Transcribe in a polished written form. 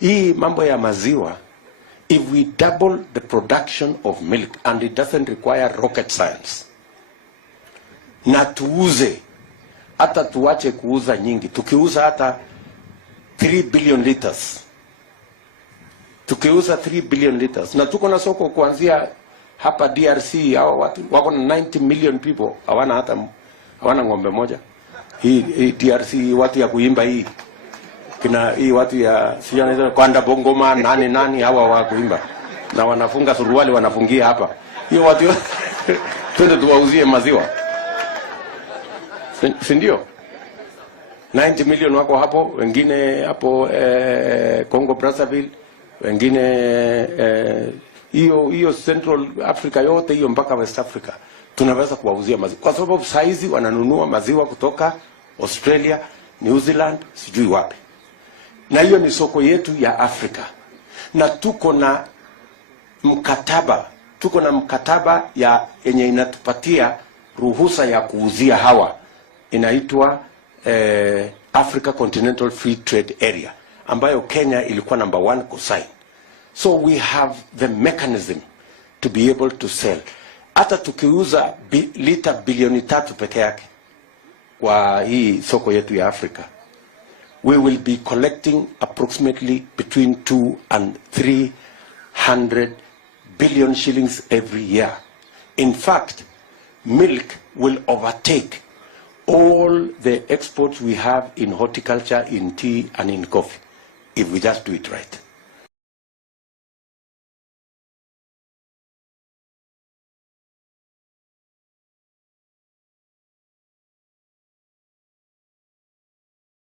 Hii mambo ya maziwa, if we double the production of milk, and it doesn't require rocket science, na tuuze, hata tuache kuuza nyingi, tukiuza hata 3 billion liters, tukiuza 3 billion liters, na tuko na soko kuanzia hapa DRC, hao watu wako na 90 million people, hawana ng'ombe moja. Hii DRC watu ya kuimba hii, kina hii watu ya sijana kwanda bongoma nani hawa wa kuimba, na wanafunga suruali wanafungia hapa, hiyo watu twende tuwauzie maziwa, si ndio? 90 million wako hapo, wengine hapo Congo Brazzaville, wengine hiyo Central Africa yote hiyo mpaka West Africa tunaweza kuwauzia maziwa, kwa sababu saizi wananunua maziwa kutoka Australia, New Zealand, sijui wapi. Na hiyo ni soko yetu ya Afrika, na tuko na mkataba ya yenye inatupatia ruhusa ya kuuzia hawa, inaitwa Africa Continental Free Trade Area, ambayo Kenya ilikuwa number 1 kusign. So we have the mechanism to be able to sell. Hata tukiuza lita bilioni 3 peke yake kwa hii soko yetu ya Afrika, we will be collecting approximately between 2 and 300 billion shillings every year. In fact, milk will overtake all the exports we have in horticulture, in tea, and in coffee, if we just do it right.